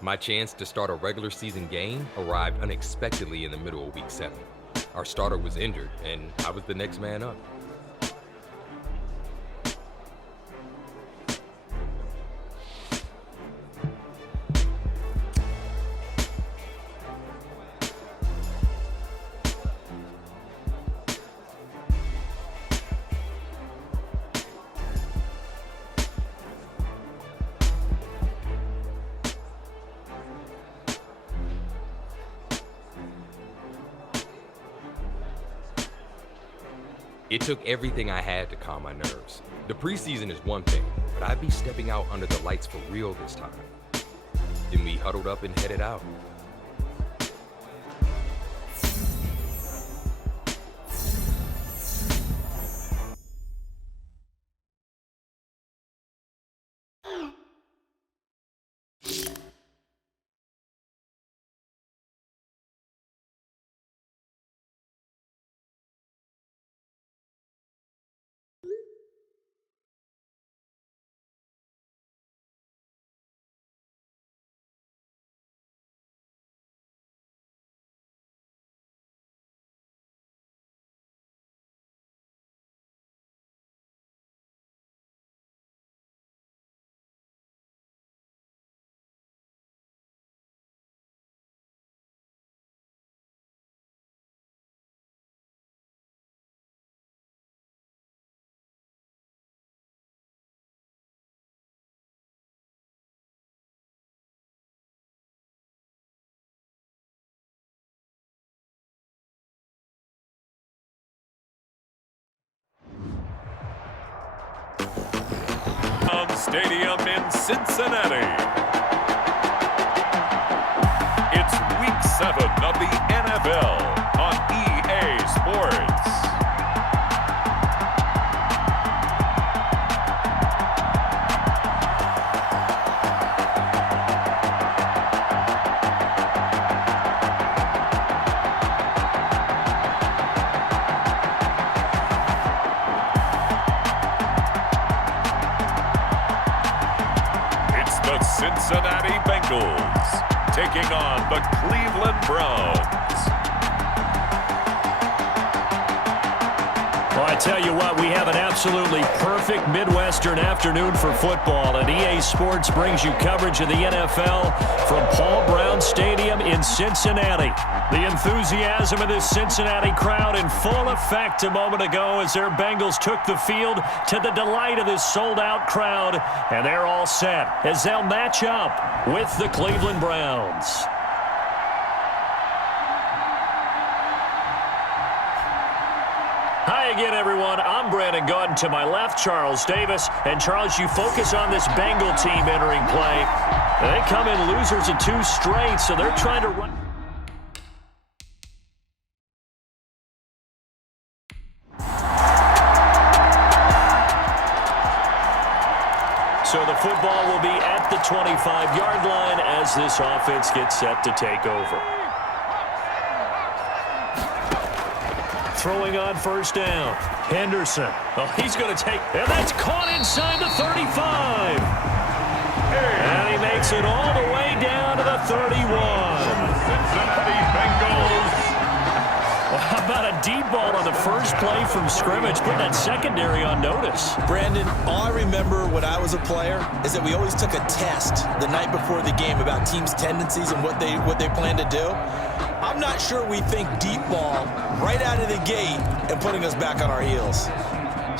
My chance to start a regular season game arrived unexpectedly in the middle of week 7. Our starter was injured, and I was the next man up. It took everything I had to calm my nerves. The preseason is one thing, but I'd be stepping out under the lights for real this time. Then we huddled up and headed out. Stadium in Cincinnati. It's week 7 of the NFL on EA Sports. Cincinnati Bengals taking on the Cleveland Browns. Well, I tell you what, we have an absolutely perfect Midwestern afternoon for football, and EA Sports brings you coverage of the NFL from Paul Brown Stadium in Cincinnati. The enthusiasm of this Cincinnati crowd in full effect a moment ago as their Bengals took the field to the delight of this sold-out crowd, and they're all set as they'll match up with the Cleveland Browns. Hi again, everyone. I'm Brandon Gautin. To my left, Charles Davis. And, Charles, you focus on this Bengal team entering play. They come in losers of 2 straight, so they're trying to run. So the football will be at the 25-yard line as this offense gets set to take over. Throwing on first down. Henderson. Oh, he's going to take, and that's caught inside the 35. And he makes it all the way down to the 31. Cincinnati Bengals. Well, how about a deep ball on the first play from scrimmage, putting that secondary on notice? Brandon, all I remember when I was a player is that we always took a test the night before the game about teams' tendencies and what they plan to do. I'm not sure we think deep ball right out of the gate and putting us back on our heels.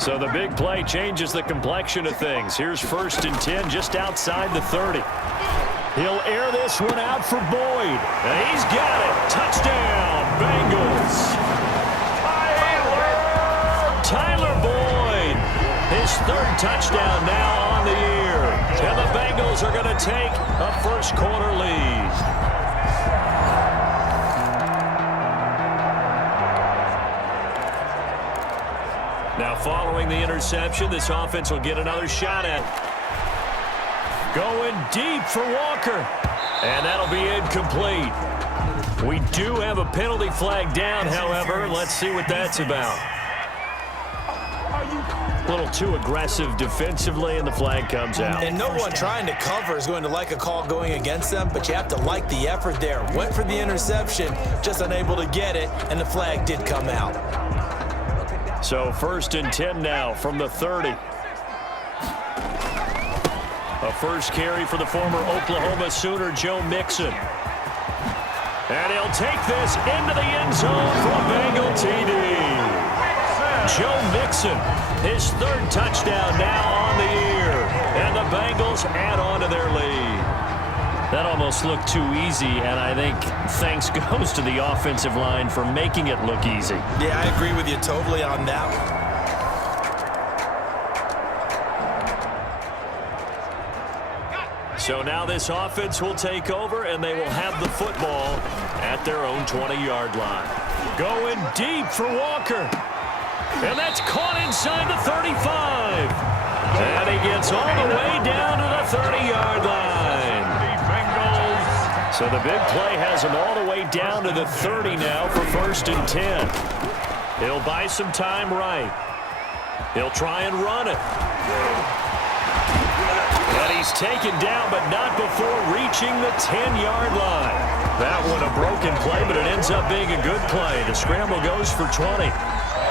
So the big play changes the complexion of things. Here's 1st and 10 just outside the 30. He'll air this one out for Boyd. And he's got it. Touchdown, Bengals. Tyler Boyd. His 3rd touchdown now on the year. And the Bengals are going to take a first-quarter lead. Now, following the interception, this offense will get another shot at. Going deep for Walker. And that'll be incomplete. We do have a penalty flag down, however. Let's see what that's about. A little too aggressive defensively, and the flag comes out. And no one trying to cover is going to like a call going against them, but you have to like the effort there. Went for the interception, just unable to get it, and the flag did come out. So 1st and 10 now from the 30. A first carry for the former Oklahoma Sooner, Joe Mixon. And he'll take this into the end zone for a Bengal TD. Joe Mixon, his 3rd touchdown now on the year. And the Bengals add on to their lead. That almost looked too easy, and I think thanks goes to the offensive line for making it look easy. Yeah, I agree with you totally on that. So now this offense will take over, and they will have the football at their own 20-yard line. Going deep for Walker. And that's caught inside the 35. And he gets all the way down to the 30-yard line. So the big play has him all the way down to the 30 now for 1st and 10. He'll buy some time right. He'll try and run it. And he's taken down, but not before reaching the 10-yard line. That one a broken play, but it ends up being a good play. The scramble goes for 20.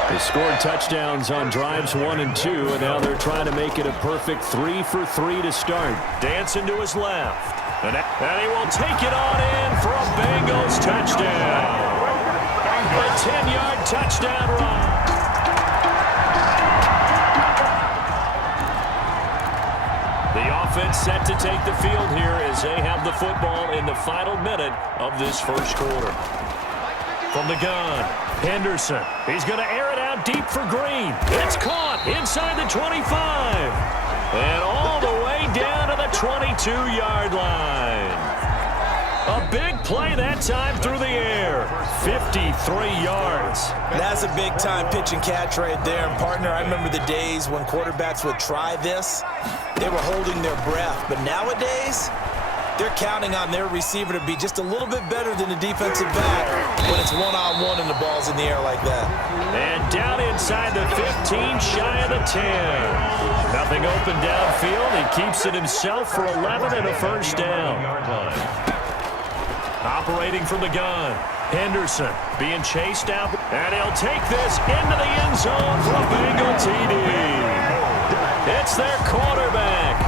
They scored touchdowns on drives 1 and 2, and now they're trying to make it a perfect 3 for 3 to start. Dancing to his left. And he will take it on in for a Bengals touchdown. A 10-yard touchdown run. The offense set to take the field here as they have the football in the final minute of this first quarter. From the gun, Henderson. He's going to air it out deep for Green. It's caught inside the 25. And all the way down to the 22-yard line. A big play that time through the air. 53 yards. That's a big-time pitch and catch right there. And, partner, I remember the days when quarterbacks would try this. They were holding their breath. But nowadays, they're counting on their receiver to be just a little bit better than the defensive back when it's one-on-one and the ball's in the air like that. And down inside the 15, shy of the 10. Nothing open downfield. He keeps it himself for 11 and a first down. Operating from the gun, Henderson being chased out. And he'll take this into the end zone for a Bengal TD. It's their quarterback.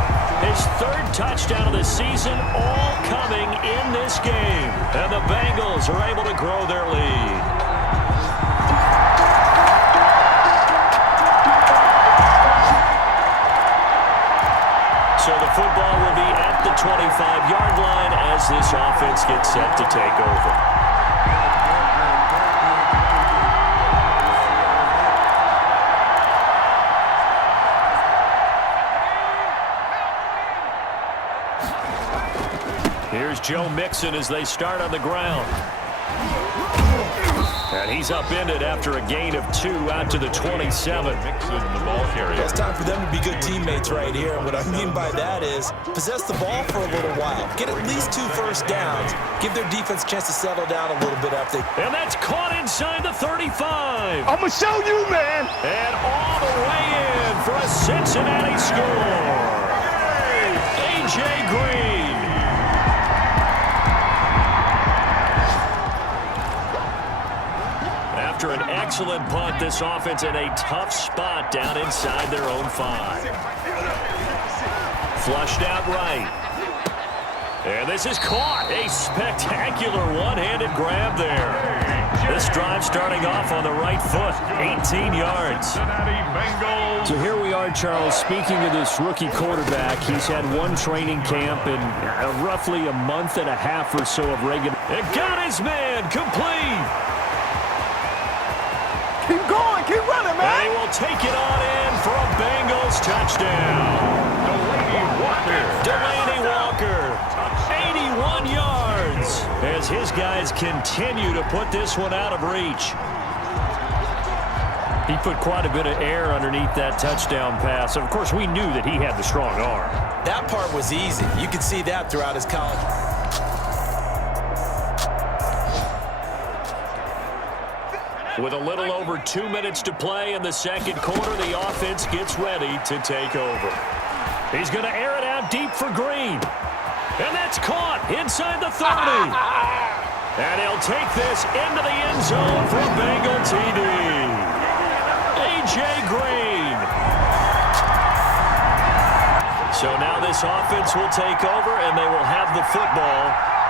His 3rd touchdown of the season, all coming in this game. And the Bengals are able to grow their lead. So the football will be at the 25-yard line as this offense gets set to take over. Here's Joe Mixon as they start on the ground. And he's upended after a gain of 2 out to the 27. Mixon, the ball carrier. It's time for them to be good teammates right here. And what I mean by that is possess the ball for a little while. Get at least 2 first downs. Give their defense a chance to settle down a little bit after. And that's caught inside the 35. I'm going to show you, man. And all the way in for a Cincinnati score. A.J. Green. After an excellent punt, this offense in a tough spot down inside their own 5. Flushed out right. And this is caught. A spectacular one-handed grab there. This drive starting off on the right foot. 18 yards. So here we are, Charles. Speaking of this rookie quarterback, he's had 1 training camp and roughly a month and a half or so of regular. It got his man complete. Keep going. Keep running, man. And he will take it on in for a Bengals touchdown. Delanie Walker. 81 yards as his guys continue to put this one out of reach. He put quite a bit of air underneath that touchdown pass. Of course, we knew that he had the strong arm. That part was easy. You could see that throughout his college. With a little over 2 minutes to play in the second quarter, the offense gets ready to take over. He's going to air it out deep for Green. And that's caught inside the 30. And he'll take this into the end zone for a Bengal TD. A.J. Green. So now this offense will take over, and they will have the football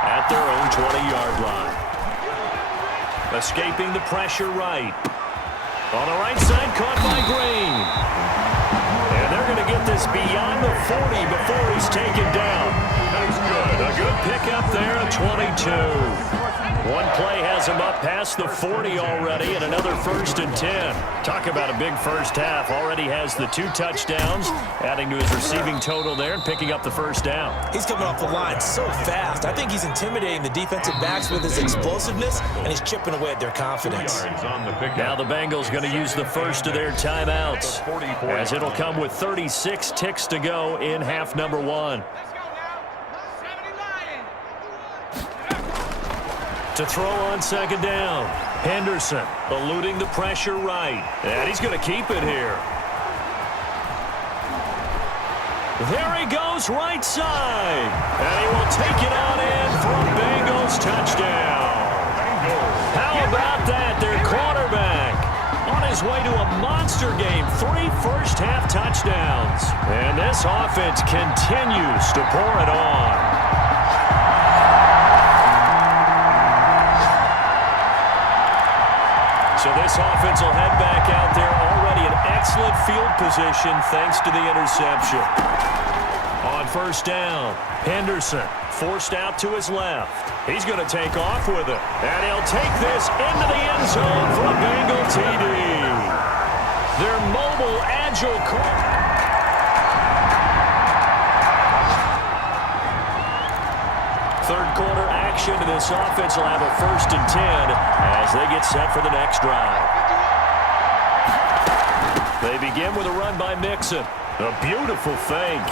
at their own 20-yard line. Escaping the pressure right. On the right side, caught by Green. And they're going to get this beyond the 40 before he's taken down. That's good. A good pickup there at 22. One play has him up past the 40 already, and another 1st and 10. Talk about a big first half. Already has the 2 touchdowns, adding to his receiving total there and picking up the first down. He's coming off the line so fast. I think he's intimidating the defensive backs with his explosiveness, and he's chipping away at their confidence. Now the Bengals going to use the first of their timeouts, as it'll come with 36 ticks to go in half number 1. To throw on second down. Henderson eluding the pressure right. And he's going to keep it here. There he goes right side. And he will take it on in for a Bengals touchdown. How about that? Their quarterback on his way to a monster game. 3 first-half touchdowns. And this offense continues to pour it on. So this offense will head back out there, already in excellent field position thanks to the interception. On first down, Henderson forced out to his left. He's going to take off with it. And he'll take this into the end zone for a Bengal TD. Their mobile, agile third quarter action, and this offense will have a 1st and 10 as they get set for the next drive. They begin with a run by Mixon. A beautiful fake.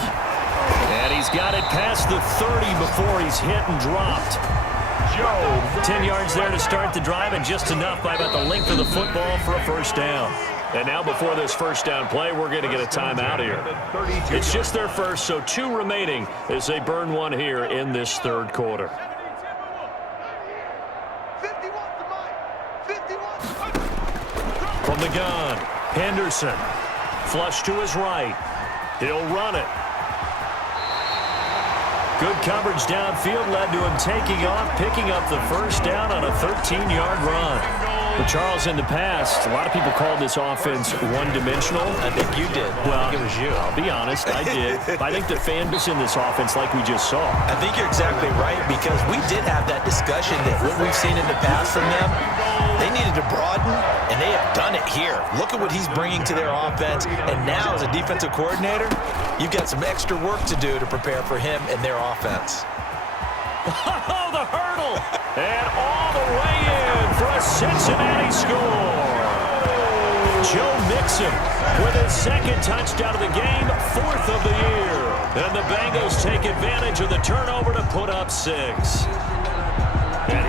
And he's got it past the 30 before he's hit and dropped. 10 yards there to start the drive, and just enough by about the length of the football for a first down. And now before this first down play, we're going to get a timeout here. It's just their first, so 2 remaining as they burn one here in this third quarter. From the gun, Henderson. Flush to his right. He'll run it. Good coverage downfield led to him taking off, picking up the first down on a 13-yard run. But Charles, in the past, a lot of people called this offense one-dimensional. I think you did. Well, I think it was you. I'll be honest, I did. I think the fan base in this offense, like we just saw. I think you're exactly right, because we did have that discussion that what we've seen in the past from them, they needed to broaden, and they have done it here. Look at what he's bringing to their offense, and now as a defensive coordinator, you've got some extra work to do to prepare for him and their offense. Oh, the hurdle! And all the way in for a Cincinnati score. Joe Mixon with his 2nd touchdown of the game, 4th of the year. And the Bengals take advantage of the turnover to put up 6. And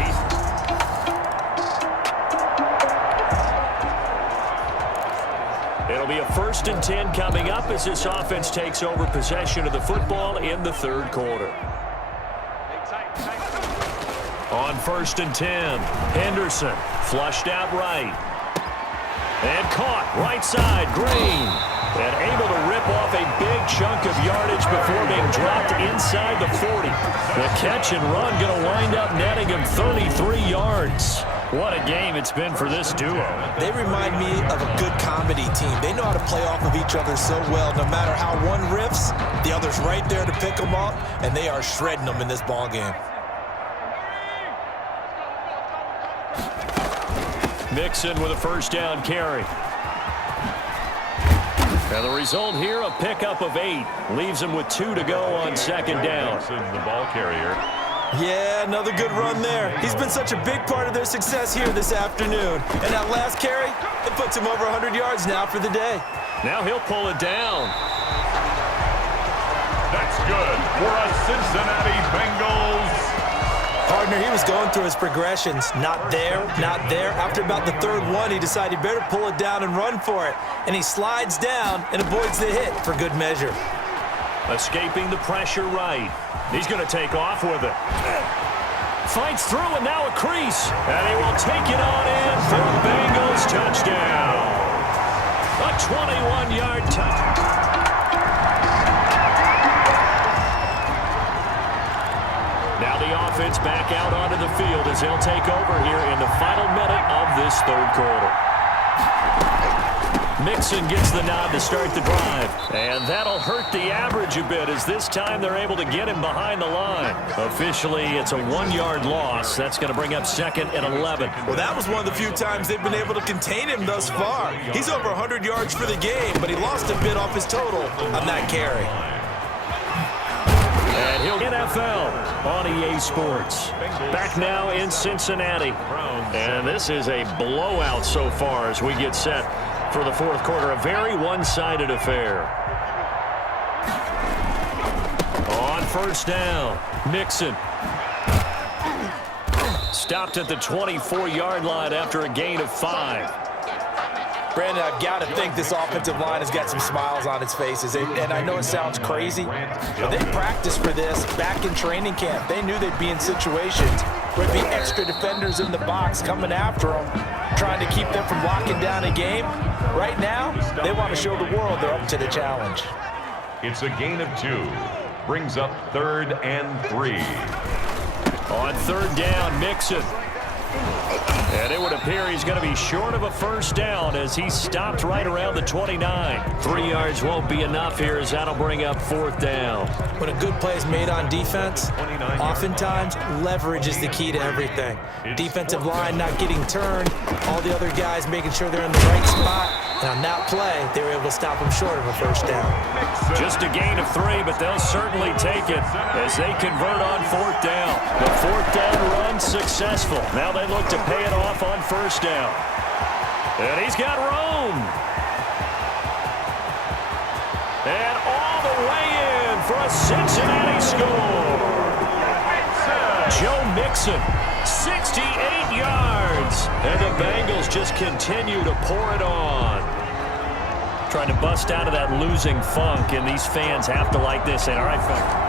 it'll be a 1st and 10 coming up as this offense takes over possession of the football in the third quarter. On 1st and 10, Henderson flushed out right. And caught right side, Green. And able to rip off a big chunk of yardage before being dropped inside the 40. The catch and run going to wind up netting him 33 yards. What a game it's been for this duo. They remind me of a good comedy team. They know how to play off of each other so well. No matter how one riffs, the other's right there to pick them up, and they are shredding them in this ball game. Mixon with a first down carry. And the result here, a pickup of 8. Leaves him with 2 to go on second down. The ball carrier. Yeah, another good run there. He's been such a big part of their success here this afternoon. And that last carry, it puts him over 100 yards now for the day. Now he'll pull it down. That's good for a Cincinnati Bengals. Hard Gardner, he was going through his progressions. Not there, not there. After about the third one, he decided he better pull it down and run for it. And he slides down and avoids the hit for good measure. Escaping the pressure right. He's going to take off with it. Fights through and now a crease. And he will take it on in for a Bengals touchdown. A 21-yard touchdown. Now the offense back out onto the field as they'll take over here in the final minute of this third quarter. Mixon gets the nod to start the drive. And that'll hurt the average a bit as this time they're able to get him behind the line. Officially, it's a 1-yard loss. That's going to bring up 2nd and 11. Well, that was one of the few times they've been able to contain him thus far. He's over 100 yards for the game, but he lost a bit off his total on that carry. And he'll NFL on EA Sports. Back now in Cincinnati. And this is a blowout so far as we get set for the fourth quarter. A very one-sided affair. On first down, Mixon. Stopped at the 24-yard line after a gain of 5. Brandon, I've got to think this offensive line has got some smiles on its faces. And I know it sounds crazy, but they practiced for this back in training camp. They knew they'd be in situations where there'd be extra defenders in the box coming after them, trying to keep them from locking down a game. Right now, they want to show the world they're up to the challenge. It's a gain of 2. Brings up 3rd and 3. On third down, Mixon. And it would appear he's going to be short of a first down as he stopped right around the 29. 3 yards won't be enough here as that'll bring up 4th down. When a good play is made on defense, oftentimes leverage is the key to everything. Defensive line not getting turned, all the other guys making sure they're in the right spot. And on that play, they were able to stop him short of a first down. Just a gain of 3, but they'll certainly take it as they convert on 4th down. The 4th down run successful. Now they look to pay it off on first down. And he's got room. And all the way in for a Cincinnati score. Joe Mixon, 68 yards. And the Bengals just continue to pour it on. Trying to bust out of that losing funk, and these fans have to like this. And all right, fine.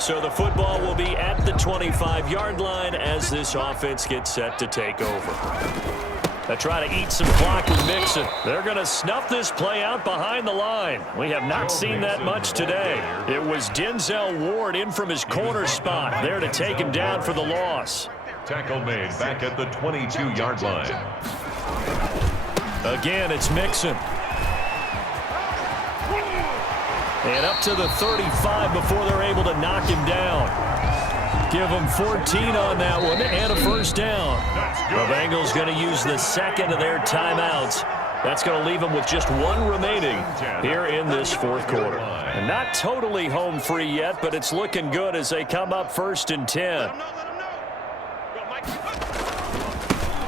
So the football will be at the 25-yard line as this offense gets set to take over. They try to eat some clock with Mixon. They're going to snuff this play out behind the line. We have not seen that much today. It was Denzel Ward in from his corner spot there to take him down for the loss. Tackle made back at the 22-yard line. Again, it's Mixon. And up to the 35 before they're able to knock him down. Give them 14 on that one and a first down. The Bengals going to use the second of their timeouts. That's going to leave them with just 1 remaining here in this fourth quarter. And not totally home free yet, but it's looking good as they come up 1st and 10.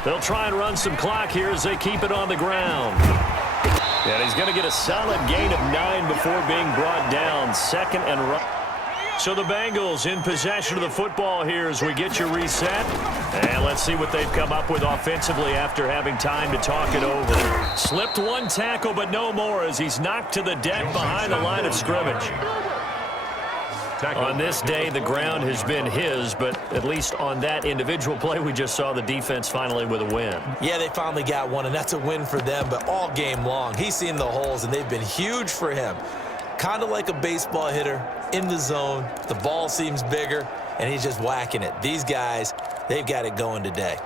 They'll try and run some clock here as they keep it on the ground. And he's going to get a solid gain of 9 before being brought down. 2nd and run. So the Bengals in possession of the football here as we get you reset. And let's see what they've come up with offensively after having time to talk it over. Slipped 1 tackle, but no more as he's knocked to the deck behind the line of scrimmage. On this day, the ground has been his, but at least on that individual play, we just saw the defense finally with a win. Yeah, they finally got one, and that's a win for them, but all game long, he's seen the holes, and they've been huge for him. Kind of like a baseball hitter in the zone. The ball seems bigger, and he's just whacking it. These guys, they've got it going today.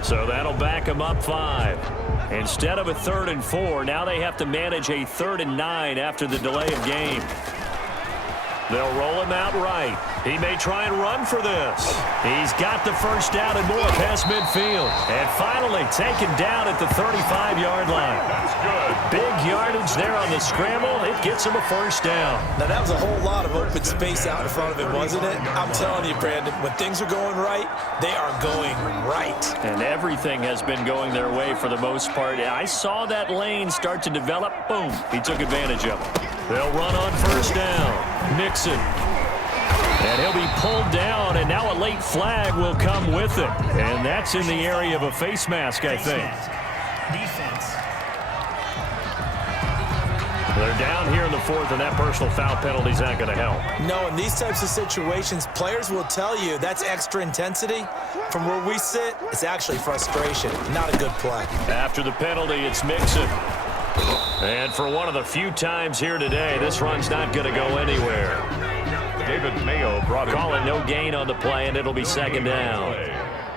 So that'll back them up 5. Instead of a 3rd and 4, now they have to manage a 3rd and 9 after the delay of game. They'll roll him out right. He may try and run for this. He's got the first down and more past midfield. And finally taken down at the 35-yard line. That's good. Big yardage there on the scramble. It gets him a first down. Now, that was a whole lot of open space out in front of him, wasn't it? I'm telling you, Brandon, when things are going right, they are going right. And everything has been going their way for the most part. I saw that lane start to develop. Boom. He took advantage of it. They'll run on first down. Mixon. And he'll be pulled down, and now a late flag will come with it. And that's in the area of a face mask, I think. Defense. They're down here in the fourth, and that personal foul penalty's not going to help. No, in these types of situations, players will tell you that's extra intensity. From where we sit, it's actually frustration, not a good play. After the penalty, it's Mixon. And for one of the few times here today, this run's not going to go anywhere. David Mayo brought it. Call it no gain on the play, and it'll be second down.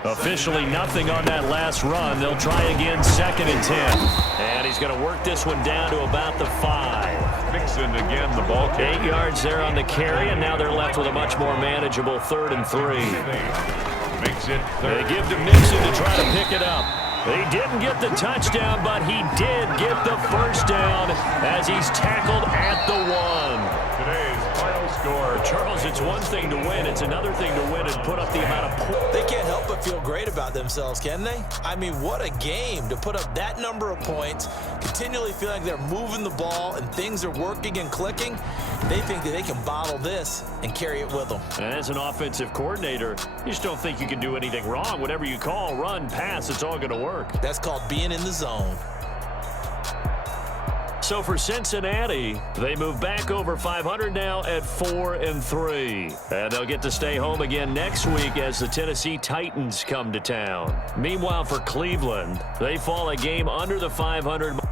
Officially nothing on that last run. They'll try again, 2nd and 10. And he's going to work this one down to about the 5. Mixon again, the ball carrier. 8 yards there on the carry, and now they're left with a much more manageable 3rd and 3. Makes it They 3rd. give to Mixon to try to pick it up. He didn't get the touchdown, but he did get the first down as he's tackled at the 1. Today's final score. Charles, it's one thing to win. It's another thing to win and put up the amount of points. They can't help but feel great about themselves, can they? I mean, what a game to put up that number of points, continually feel like they're moving the ball and things are working and clicking. They think that they can bottle this and carry it with them. As an offensive coordinator, you just don't think you can do anything wrong. Whatever you call, run, pass, it's all going to work. That's called being in the zone. So for Cincinnati, they move back over 500 now at 4 and 3. And they'll get to stay home again next week as the Tennessee Titans come to town. Meanwhile, for Cleveland, they fall a game under the 500 mark.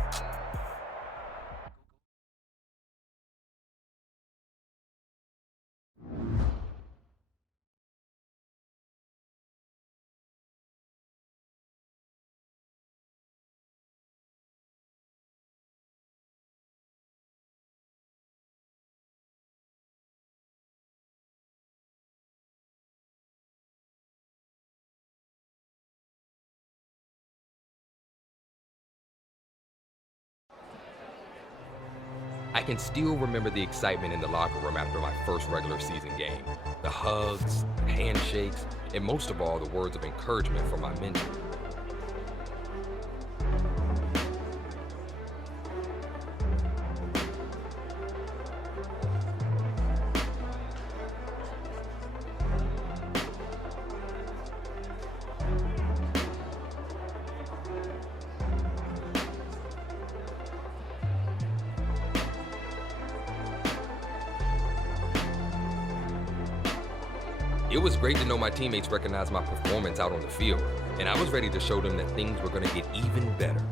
I can still remember the excitement in the locker room after my first regular season game. The hugs, the handshakes, and most of all, the words of encouragement from my mentor. It was great to know my teammates recognized my performance out on the field, and I was ready to show them that things were going to get even better.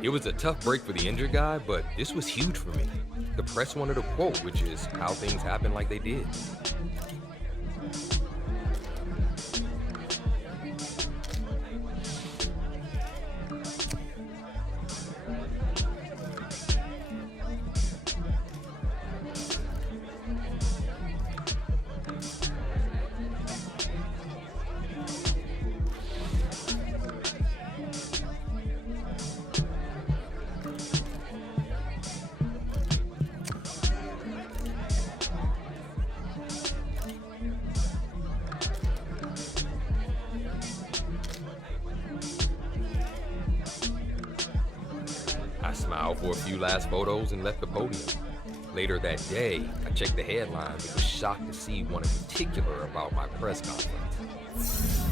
It was a tough break for the injured guy, but this was huge for me. The press wanted a quote, which is how things happen like they did. I smiled for a few last photos and left the podium. Later that day, I checked the headlines and was shocked to see one in particular about my press conference.